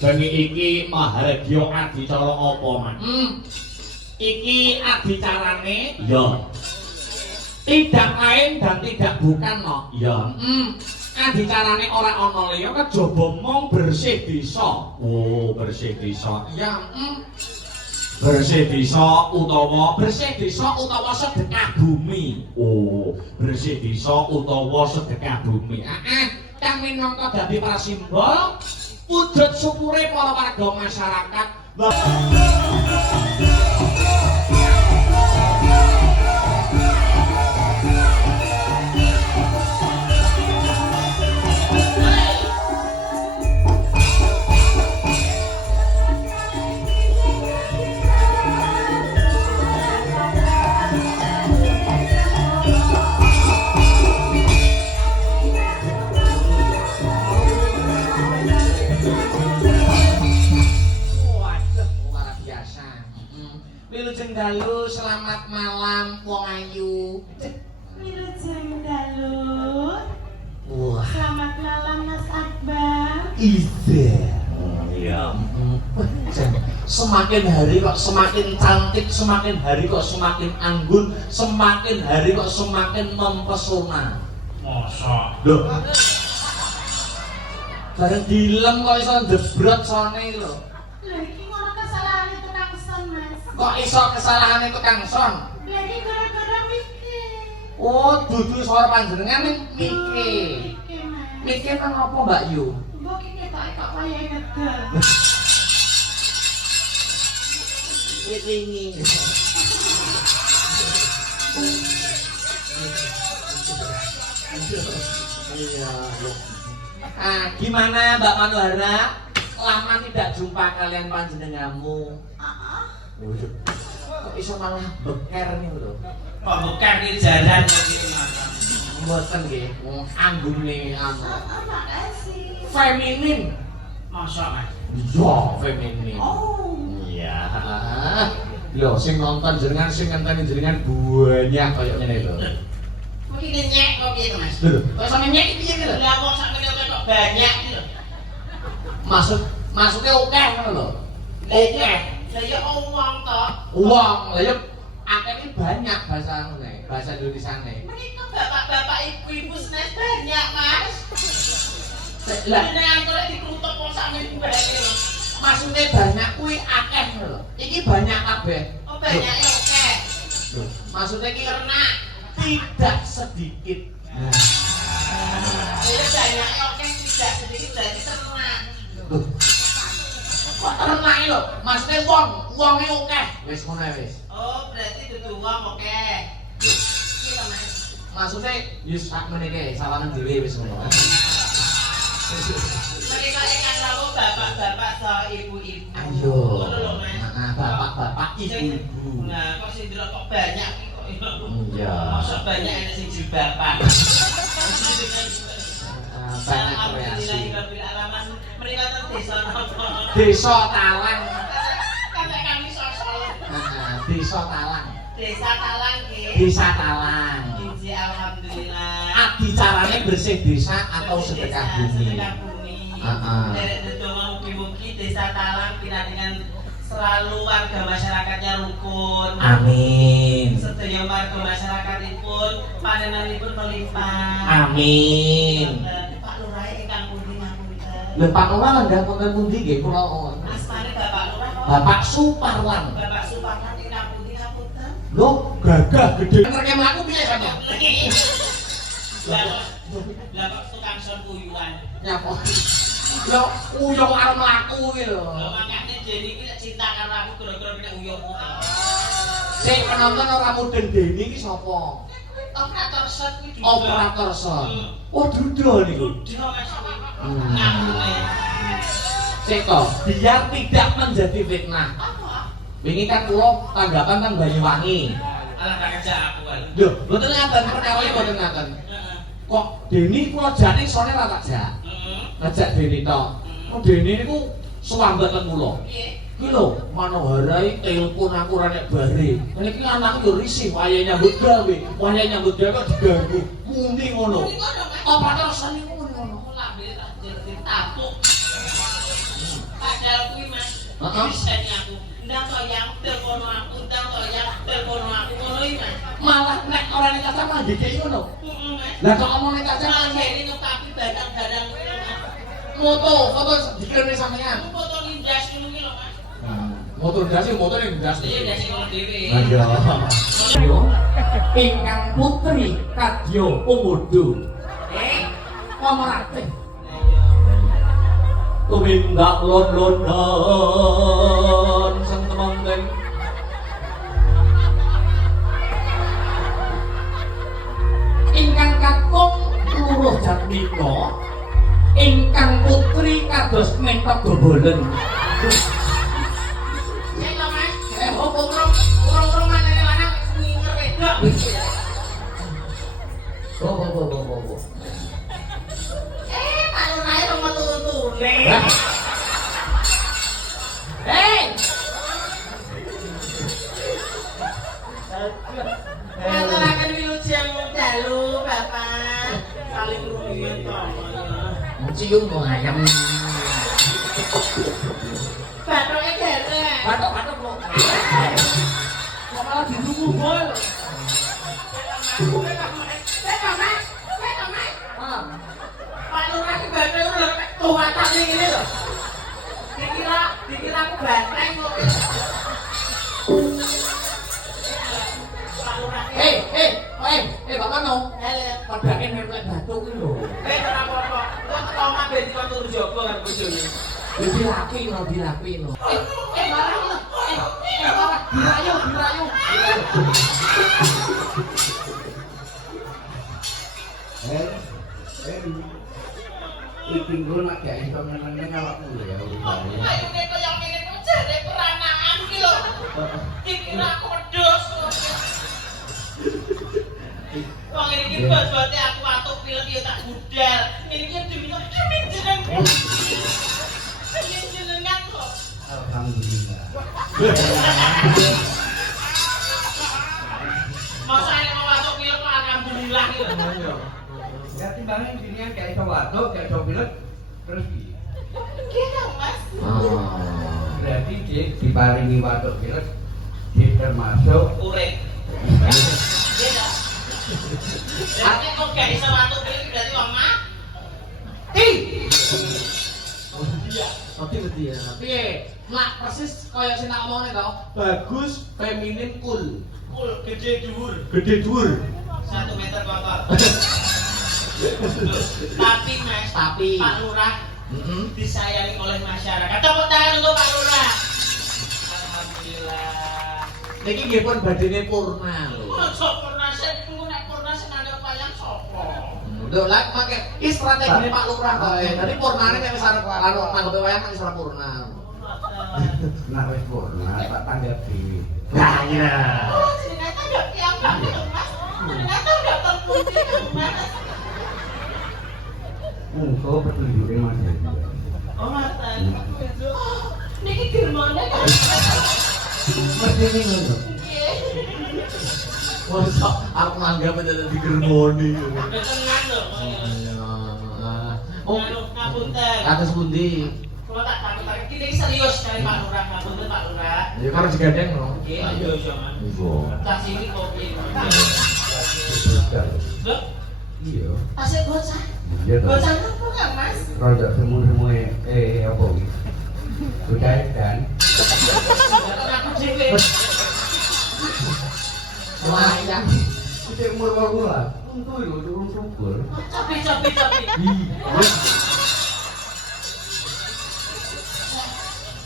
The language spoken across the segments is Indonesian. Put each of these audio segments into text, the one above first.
Bengi iki maharegya adicara apa, Mas? Iki adicarane ya. Tidak lain dan tidak bukan, no. Ya. Adicarane ora ana liya kejaba mung bersih desa. Oh, bersih desa. Ya, bersih desa utawa sedekah bumi. Oh, bersih desa utawa sedekah bumi. Kang minangka dadi prasimbol wujud syukure para warga masyarakat. Wilujeng dalu, selamat malam wong ayu. Wilujeng dalu. Wah, Selamat malam Mas Akbar. iya. Iya. Semakin hari kok semakin cantik, semakin hari kok semakin anggun, semakin hari kok semakin mempesona. Masa? Loh. Bareng dilem kok iso ndebrot sone iki lho. Lah iki ngono kesalahan tukang son, Mas. Kok iso kesalahan tukang son? Lah iki gara-gara mikir. Oh, dudu suara panjenengan ning mikir. Mikir, Mas. Mikir nang apa, Mbak Yu? Mbok iki ketoke kok kaya ngedel. Wingi. Iya, gimana Mbak Manuhara? Lama tidak jumpa kalian panjenenganmu. Kok iso malah beker nih lho. Kok bukan ini jalan ini mata. Mboten nggih, anggune anu. Makasih. Feminin. Masa, Mas? Iya, feminin. Oh. Iya. Lho, sing nonton jenengan sing ngenteni jenengan banyak kaya ngene lho. Mungkin nyek kok gitu, Mas. Lho, Kok sampe nyek iki piye lho? Lah kok sampe kok banyak iki lho. maksudnya akeh ngono lho. Akeh. Lah ya wong to. Uang, lah ya akeh iki banyak bahasa ngene, bahasa Indonesiane. Menika bapak-bapak ibu-ibu senes banyak, Mas. Lah, Ini aku lek dikrutuk kok sampe banyak lho. maksudnya banyak kuwi akeh ngono lho. Iki banyak kabeh. Oh, banyak ya oke. Lho, maksudnya iki Karena tidak sedikit. ya banyak ya oke tidak sedikit berarti ternak. Loh, kok ternak iki lho? Maksudnya wonge akeh. Wis ngono ae wis. Oh, berarti dudu wong oke. Iki to, Mas. Maksudnya yus sak meniki salaman dhewe wis ngono. Mereka ingkang rawuh bapak-bapak so ibu-ibu. Ayo. Ngono lho, Mas. Nah, bapak-bapak ibu-ibu. Nah, kok sing ndelok kok banyak iki kok. Iya. Masa banyak enek sing jilbaban. Banyak kreasi. Alhamdulillahirabbil alamin. Mereka ten desa napa? Desa Talang. Kakek kami sosol. Desa Talang. Desa Talang nggih. Desa Talang. Inji alhamdulillah. Adicarane bersih desa atau sedekah bumi. Sedekah bumi. Heeh. Derek ndedonga mugi-mugi Desa Talang dengan selalu warga masyarakatnya rukun. Amin. Sedaya warga masyarakatipun panenanipun melimpah. Amin. Pak Lurah ingkang pundi ngapunten. Lha Pak Lurah lenggah wonten pundi nggih kula? Asmane Bapak Lurah. Bapak Suparlan. Bapak Suparlan ingkang pundi ngapunten. Lho, gagah gede. Ngerke mlaku piye sampeyan? Lah kok tukang son kuyuan. Nyapa? Lho, uyung arep mlaku iki lho. Lah makane Deni iki cinta karo aku gara-gara kena uyuhmu. Sing penonton ora mudeng Deni iki sapa? Operator son iki. Operator son. Oh, dudul niku. Dudu Mas. Hmm. Ngangune. Cek toh, biar tidak menjadi fitnah. Apa? Wingi kan kula tanggapan teng Banyuwangi. Alah tak kerja aku kan. Lho, mboten ngaten, perkara iki mboten ngaten. Kok Deni kula jane sone ra tak jak. Heeh. Ngajak Deni tok. Kok Deni niku suwambet ten kula. Piye? Ki lho, Manohara iki telepon aku ra nek bare. Niki anakku yo risih wayahe nyambut gawe. Wayahe nyambut gawe kok diganggu. Muni ngono. Operator son niku muni ngono. Aku lambe tak jadi tapuk. Tak kadal kuwi Mas. Bisanya aku. Ndang to yang telepono aku, ndang to yang telepono aku ngono iki Mas. Malah nek ora nek cacar malah dikeki ngono. Heeh Mas. Lah kok omong nek cacar Malah malah jane ngepapi barang-barang kuwi Mas. foto dikirim sampean. Foto nindas ngono iki lho Mas. Motor dasi motor yang gas. Iya dasi ngono dhewe. Yo. Ingkang putri Kadya Umudu. Pamarate. Tumindak lon-lonan sang temangeng. Ingkang kakung luruh Jatmika. Ingkang putri kados mentok dobolen. Kalau naik rumah turun-turun. Aturaken wilujeng dalu Bapak. Saling rumiyin to. Cium kok ayam. Bathoke derek. Batok kok. Kok malah ditunggu bol. Pak Lurah ki banteng lho tuwatane ngene lho. Dikira aku banteng kok. Pak Lurah. Bapak no. Padake nempel batu ki lho. Ora apa-apa. Kok ketoma ben kok turu jaba karo bojone. Dilaki no. Marah. Dirayu. Iki ngono nak gak iso meneng awakmu ya uripane. Ayo nek koyo ngene ku jare peranaan ki lho. Dikira kodos. Wong iki bos-bose aku atuk film ya tak budal. Iki demi jeneng. Jenengan kok. Alhamdulillah. Masa ini mau masuk film kok alhamdulillah gitu. Ya timbangan ginian gak iso watuk, gak iso pilek terus piye? Gitu Mas. Berarti dia diparingi watuk pilek dia termasuk Urip. Gitu. Jadi kok gak bisa masuk film berarti wong mati. Dia. Piye? Nak persis kaya sing tak omongne to. Bagus, feminin, cool. Kul gede dhuwur. Gede dhuwur. 1 meter kotor. Tapi Mas, Pak Lurah disayangi oleh masyarakat. Tepuk tangan untuk Pak Lurah. Alhamdulillah. Niki nggih pun badine purna lho. Purna sing nek purna sing nandhap wayang sapa? Lho lak make iki strategine Pak Lurah kok. Dadi purnane nek wis arep karo tanggape wayang wis ora purna. nah wis purna tak tanggap dhewe. Nah iya. Oh, ternyata enggak kiamat ya, Mas. Ternyata enggak terkunci, Mas. Engko petunjuke Mas. Oh, Mas. Oh, niki germane kan. Mesti ngono. Masa aku nganggap aja di germoni. Tenang lho. Oh, ngapunten. atas pundi? Kalau tak takut iki serius kali Pak Lurah, ngapunten Pak Lurah. Ya karo digandeng no. Nggih, ayo Mas. Iku. Tas ini kopi. Lho, Iya. tasnya bocah. Iya toh. Bocah apa kan, Mas? Rodok semu-semune apa iki? Sudah kan? Jangan aku dhewe. Wah, iya. Iki umur 12. Untu lho turun subur. Capi.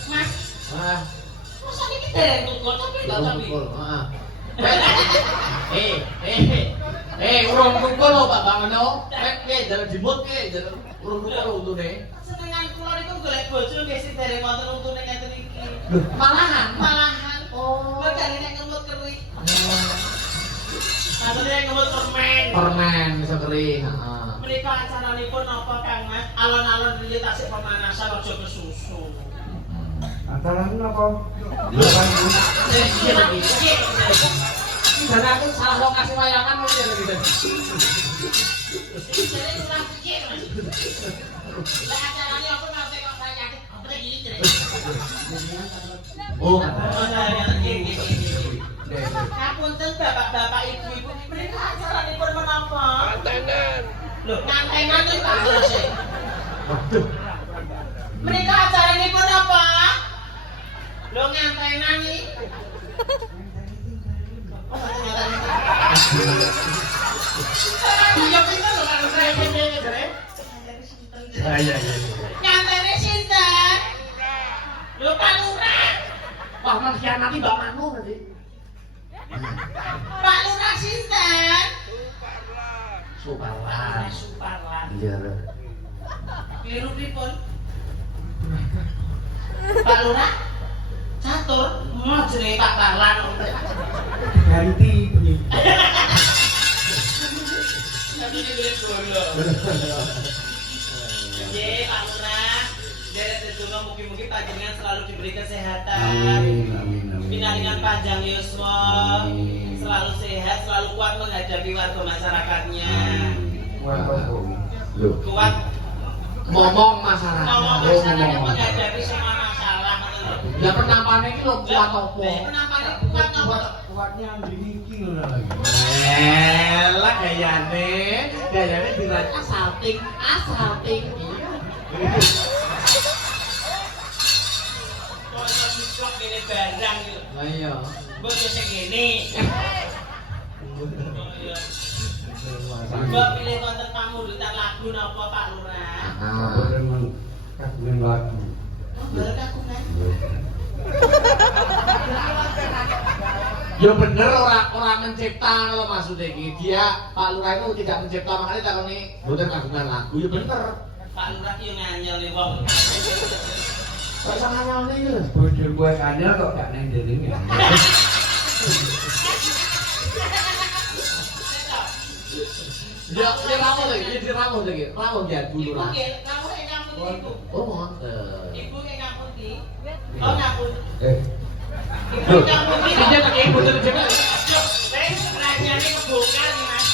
Mas, Ah, masa ini dereng tukul tapi enggak tapi. urung tukul lho Pak Bangono. Piye jalan dimut piye jalan urung tukul untune. Senengan kula niku golek bojo nggih sing dereng wonten untune ngeten iki. Malahan. Oh, kok nek ngemut kerik. Atune ngemut permen. Permen bisa kering, heeh. Menika acaranipun napa Kang Mas? Alon-alon riyo tasik pemanasan aja kesusu. Acarane apa? Dan aku salah lokasi wayangan mungkin gitu. Jadi kurang pikir Mas. Lah acarane apa nanti kok saya yakin apa iki? Oh, Ngapunten bapak-bapak ibu-ibu menika acaranipun menapa? Ngantenan. Lho, ngantenan iki Pak Bos. waduh. Menika acaranipun apa? Lho ngantenan iki. Ya pinter lho karo saya piye jare? Iya. Nyantene sinten? Lho Pak Lurah. Wah, mengkhianati Mbak Manu tadi. Pak Lurah sinten? Suparlan. Suparlan. Iya. Biru pripun? Pak Lurah? Catur, mau jenenge Pak Parlan. Ganti bunyi. Tapi dhewe bola. Nggih, Pak Lurah. Derek sedonga mugi-mugi panjenengan selalu diberi kesehatan. Amin. Pinaringan panjang yuswa. Amin. Selalu sehat, selalu kuat menghadapi warga masyarakatnya. Kuat apa? Lho. Kuat Ngomong masalah. ngomong masyarakat menghadapi semua masalah. Ya penampane iki lho kuat opo? Penampane kuat apa? Kuatnya ambiniki ngono lagi. Elah gayane diraca salting. Kok iso dislok ngene barang iki. Lah iya. Mbok yo sing ngene. Mbok pilih konten pamundutan lagu napa Pak Lurah? Apa memang kagungan lagu. Bareng aku kan. Ya bener orang mencipta kalau maksudnya iki. Dia Pak Lurah itu tidak mencipta makanya takoni mboten kagungan lagu. Ya bener. Pak Lurah ki yo nganyel wong. Kok iso nganyalne iki lho. Bojo gue kanyel kok gak neng deling ya. Ya rawuh lagi. Rawuh jadu Ibu Lurah. nggih, kamu ing kampung ibu. Oh, wonten. Ibu ing kampung iki. Oh, ngapun. Eh, Ibu ing kampung iki. Iya tak ibu boten dhewe. Aduh, wis rahasiane kebongkar iki, Mas.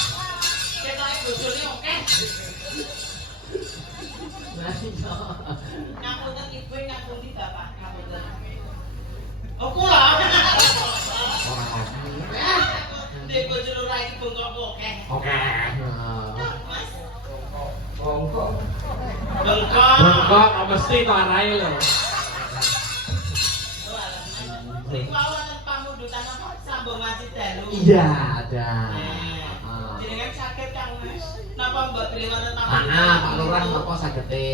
Ketoke bojone oke. Nah, iya. Ngapunten ibu ing kampung iki, Bapak. Ngapunten. Oh, kula. Ndek bojo Lurah iki bongkok oke. Oke. Mas, bongkok. bongkok. Bengkok mesti to arahe lho. Niku wonten pamundutan apa sambung masjid dalu. Iya, ada. Jenengan sakit Kang Mas. Napa Mbak pilih wonten Pak pamundutan? Lurah napa sagete?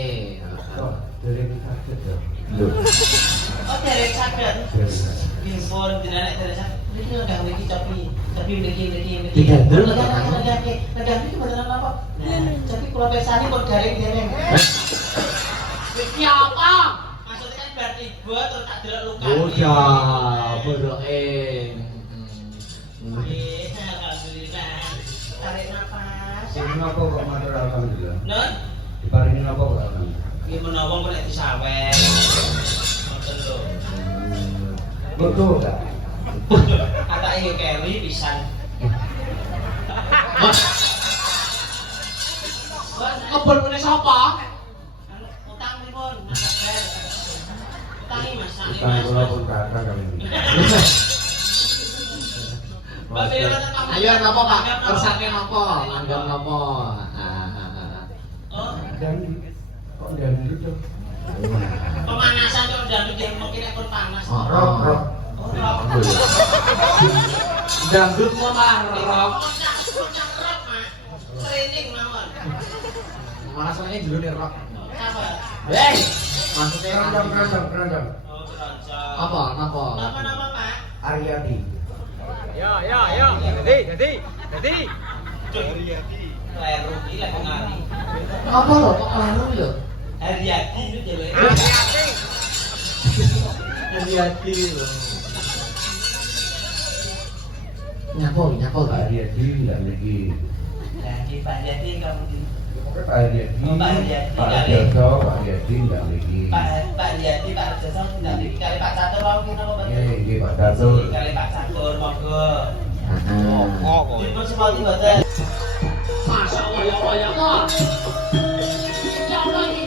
Oh, deling sakit ya. Lho. Oh, derek sakit. Deling sakit. Bimpun jenengan derek sakit. Niki udah niki tapi niki. Digandel apa? Negati itu beneran apa? Tapi kalau pesani kok derek dereng. Iki apa? Maksudnya kan berarti gua terus tak delok luka. Udah, bodoke. Alhamdulillah. Tarik nafas. Sing napa kok matur alhamdulillah. Non, Diparingi napa kok alhamdulillah. iki menawa kok nek disawet. Ngoten lho. Betul gak? Atake yo kewi pisan. Kebon punya sapa? Utang pripun? Masak ber. Utangi Mas, sani Bukan Mas. kula pun kata kali ini. Mbak pilih wonten tamu. Ayo napa Pak? Kersane napa? Manggon napa? Oh, Dan kok dan itu pemanasan kok dangdut yang mungkin pun panas. rok. Oh, rok. Dangdut malah rock. Kocak rok, Mas. Training mawon. Malah senenge judulnya rock. Apa? Maksudnya Keroncong. Oh, keroncong. apa? Napa? Napa-napa, Pak? Aryadi. Jadi. Kleru iki lek ngari. Apa lho kok kelaru lho? Haryadi itu dhewe. Hati lho. Nyapa Pak Aryadi ndak niki. Jadi Pak Haryadi kamu di Pak Aryadi. Oh, Pak Aryadi. Pak Joso, Pak Aryadi ndak niki. Pak Haryadi, Pak Joso ndak di kali Pak Catur wau kira apa? Nggih Pak Datul. Kali Pak Catur monggo. Oh. Dipun sepati mboten. Masa waya-waya kok. Ya Allah iki.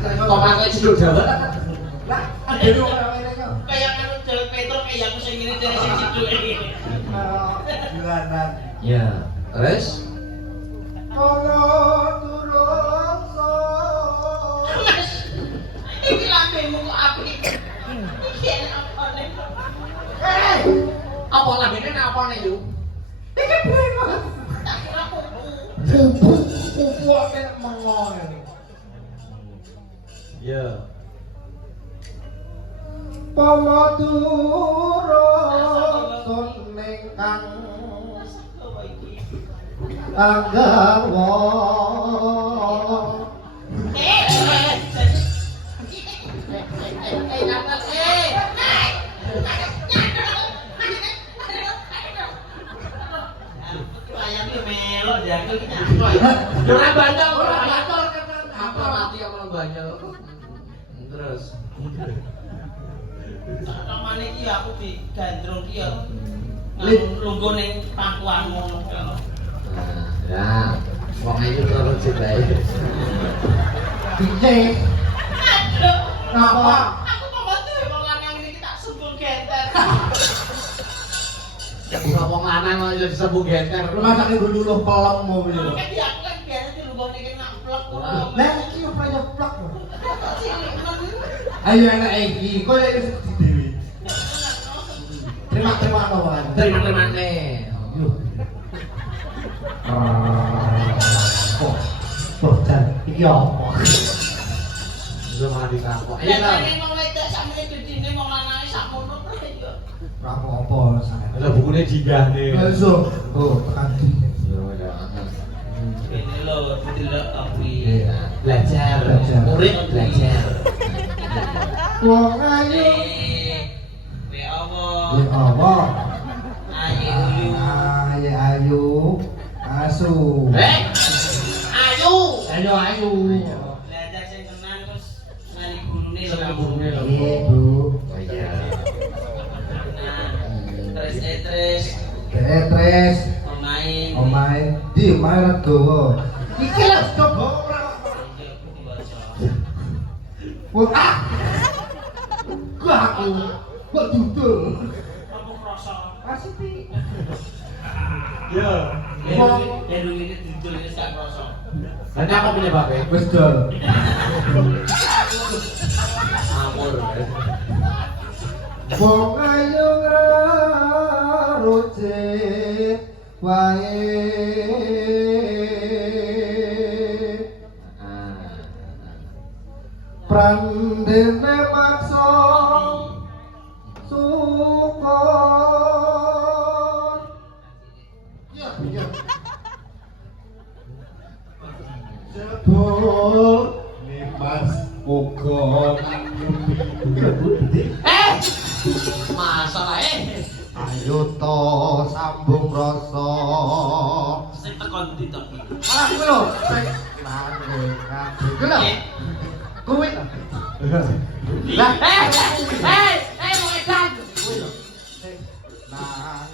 Kok pakai judul Jawa? Lah, ada lu Kayak kan Jawa Petro kayak aku sing ngene dari sing ciduk iki. Gimana? Ya. Terus? Mas. Iki lambemu kok apik. Iki apa nih? Apa lambene apa nih yu? Iki brengos. Tak kira kuku. Kuku nek mengong. Ya. Pamadura kuning kang Apa iki? anggawa. Ora bandel, ora bandel. Apa mati apa bandel. Terus. Ramane iki aku digandrung ki ya. Lungguh ning pangkuan ngono. Ya, wong iki terus cebai. Piye? Napa? Aku kok bantu wong lanang iki tak sumbung genter. Ora wong lanang kok iso disebut genter. Rumah sakit dulu pelem mau Aku gitu. kan dia aku kan biasa dilungguh ning namplek. Lah iki apa nyeplak? Cilik men. Ayo enak iki, kok ya wis dhewe. Terima kawan. Terima nih. Yuk. Oh, jan iki apa? Belum mati kapok. Ayo Ya lah. nek wong wedok sakmene gedine wong lanang sakmono ya. Ora apa rasane. Ada bukunya digah nih. Besok. Oh, tekan sini. Ini lho delok tapi Belajar. Murid belajar. Wong ayu. We Allah. Ya Allah. Ayo. Ayo ayu. Asu. Ayo. Ayo. Belajar sing tenan terus ngali gurune lho. Senang gurune lho. Iya, Bu. Iya. Terus Tres. main. Omae di omae redowo. Iki lho coba ora. Wah, ah. Gua aku. Kok dudul. Apa krasa? Masih pi. Ya. Ya lu ini dudul ini sak krasa. Nanti apa penyebabnya? Wis dol. Amur. Wong ayu ngrocet wae. Prandene maksa syukur. Ya, ya. Jebul nimas uga Masalah ayo to sambung rasa. sing tekon ndi to? Ah, kuwi lho. Nangge kabeh. Kuwi lho. Kuwi lho. Lah, Mau edan. kuwi lho. Nah.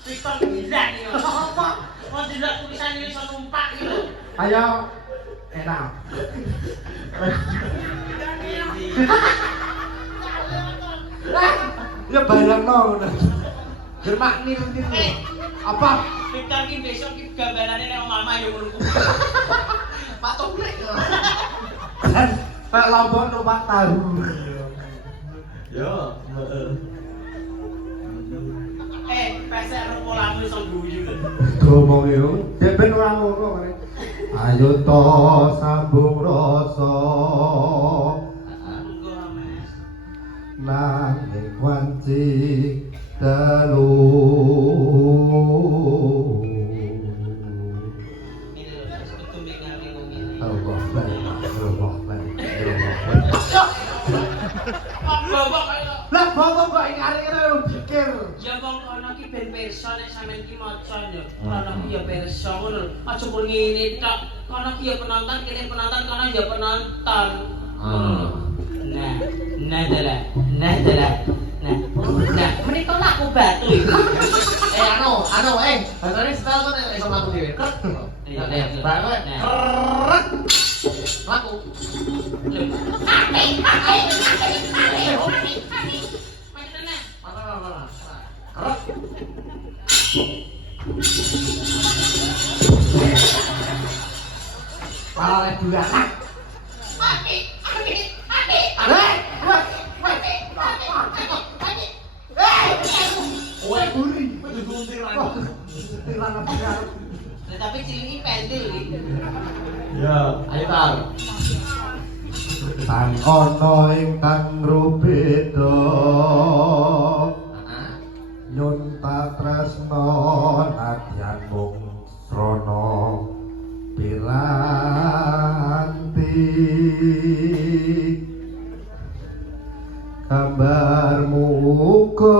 Tiktok gila nih. Apa? Mau tidak tulisan ini iso numpak gitu. Ayo. Enak. Ya barang no. Germak nil. Apa? Tiktok ki besok ki gambarane nek mama yo ngono. Pak Toplek. Pak lombok numpak tahu. Ya. Pesek rupolamu iso guyu. Ngomong yo, ben ora ngono kene. Ayo to sambung rasa. Nanging wanci telu. Ini lho sebetulnya ningali ngomong. Allah baik, Allah baik, Allah baik. Lah bawa kok ini arek-arek lu pikir. Ya wong kono ki ben pirsa nek sampean ki maca yo. Kono ki ya pirsa ngono. Aja kok ngene tok. Kono ki ya penonton, kene penonton, kono ya penonton. Nah dalah. Nah, menika laku batu iki. Batane setel kok nek iso mlaku dhewe. Iya, Banget. Laku. Lho. Mana. Kerep. Pala dua. Kowe guri, kudu guntiran. Guntiran apa ya? Lah tapi cilik pendil iki. Ya, ayo tar. Tan ana ingkang rubeda nyun patresna nadyan mung srana piranti gambarmu uga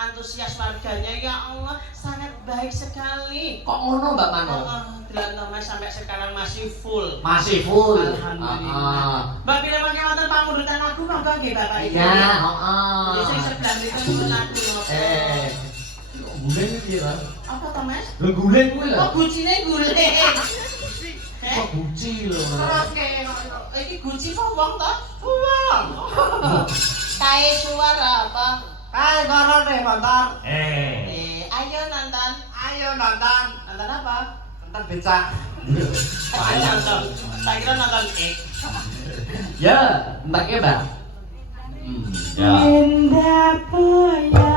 antusias warganya, ya Allah, sangat baik sekali. Kok ngono Mbak Mano? Delok Mas sampai sekarang masih full. Masih full. Alhamdulillah. Mbak bila pakai wonten pamundutan lagu monggo nggih Bapak Ibu. Iya, heeh. Di sing sebelah mriku lagu napa? Gulen iki ya. Apa to Mas? Lho gulen kuwi lho. Oh, gucine gulen. Kok guci lho. Terus iki guci apa wong to? Wong. Kae suara apa? Hai kono deh nonton. Ayo nonton. Ayo nonton. Nonton apa? Nonton becak. Ayo nonton. Tak kira nonton Ya, entak ya, Mbak. Ya. Indah paya.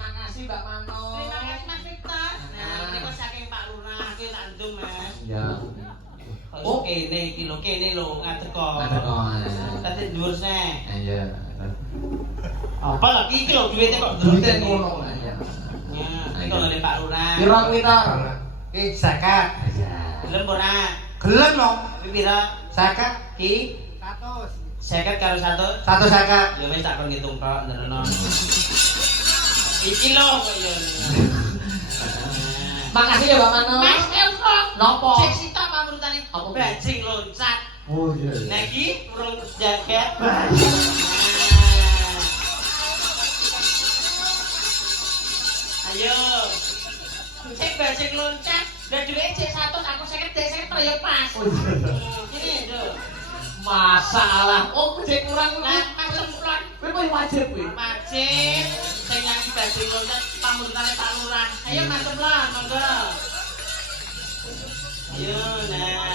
Makasih Mbak Mano. itu mas. Ya. Oh kene lo ngadeg kok. Ngadeg kok. Tadi dhuwur seh. Iya. Apa lagi iki lho duwite kok Duwite dhuwur ngono ya. Ya, iki oleh Pak Lurah. Piro kuwi to? Ki 50. Iya. Gelem ora? Gelem no. Kuwi pira? 50 Ki 50 karo 1. 150. Ya wis tak kon ngitung kok nderono. Iki lho kok ya. Makasih ya Pak Mano. Mas Elko. Nopo? Cek sitok pamurutane. Apa? Bajing loncat. Oh iya. Nah iki urung jaket. Ayo. Cek bajing loncat. Lah duwe cek 100 aku 50 dek 50 ya pas. Oh iya. Ini lho. Masalah. Oh, cek kurang Nah, Mas Semprot. Kuwi kuwi wajib kuwi. Macet, sing nyanyi bajing loncat pamurutane Pak Lurah. Ayo Mas Semprot, monggo. Ayo nah.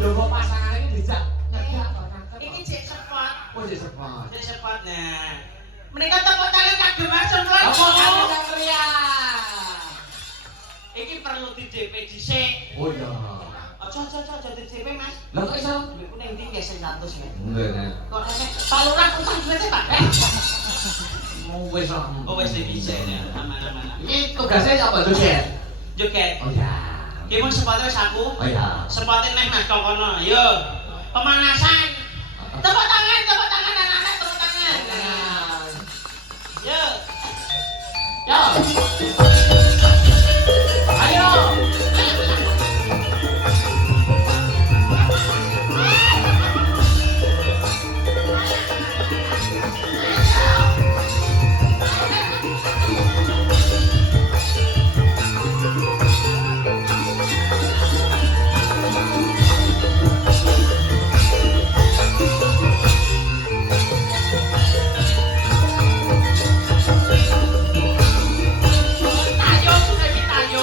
Lho kok pasangan iki dijak nyegah kok nangkep. Iki cek sepot, Oh iya sepah. cek sepot nah. Menika tepuk tangan kagem Mas Semprot. Apa kang Satria? Iki perlu di DP dhisik. Oh iya. Aja di DP Mas. Lah kok iso? Duitku ning ndi nggih 100 Mas. Enggak. Kok nek Pak Lurah utang duite Pak. Mau wis kok. Oh wis dibijak ya, aman-aman. Iki tugasnya apa joget? Joget. Oh iya. Ki mung sepotnya wis aku. Oh iya. Sepotin neh Mas kok kono. Yo. Pemanasan. Tepuk tangan anak-anak tepuk tangan. Yo. Yo. Ayo. Tayo, sudah tayo.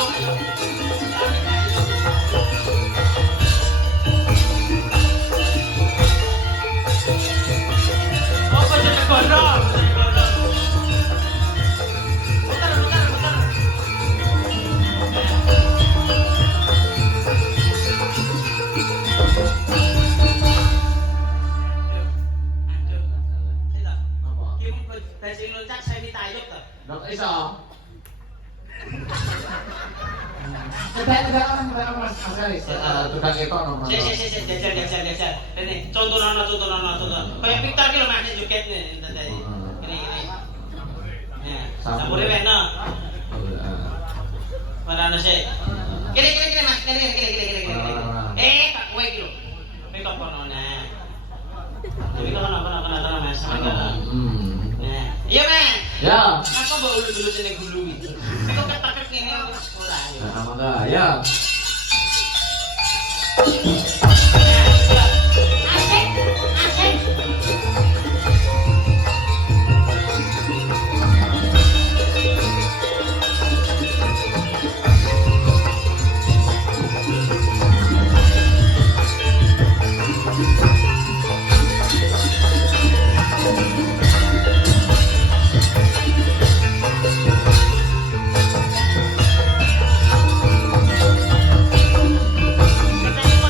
Oh, kok jadi gondol. Bentar. Apa? Ki mung bajing loncat saya ditayuk to. Lah kok iso? Coba orang Mas Aris. Tukang ketok nomor. Sik, jajal. Rene, contohno. Kayak Victor ki lho Mas joget nih, tadi. Gini. Ya, sampure wena. Mana sih? Kiri Mas, kiri. Tak kowe iki lho. Kowe kok kono nah. Jadi kono Mas, sama kono. Nah, iya Mas. Ya. Aku mbok ulu-ulu sini gulu iki. Kok ketek kene sekolah. Nah, mangga. Ya. Asik. Kita ini mau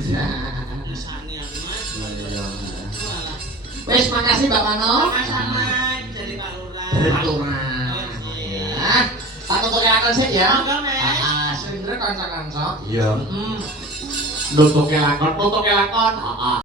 Rasane aku Mas. Walah. Wes makasih Mbak Mano. Sama-sama dari Pak Lurah. Dari Pak Lurah. Ya. Tak tutup kelakon sih ya. Monggo, Mas. Sering kanca-kanca. Iya. Nutuk kelakon, nutuk kelakon. Heeh.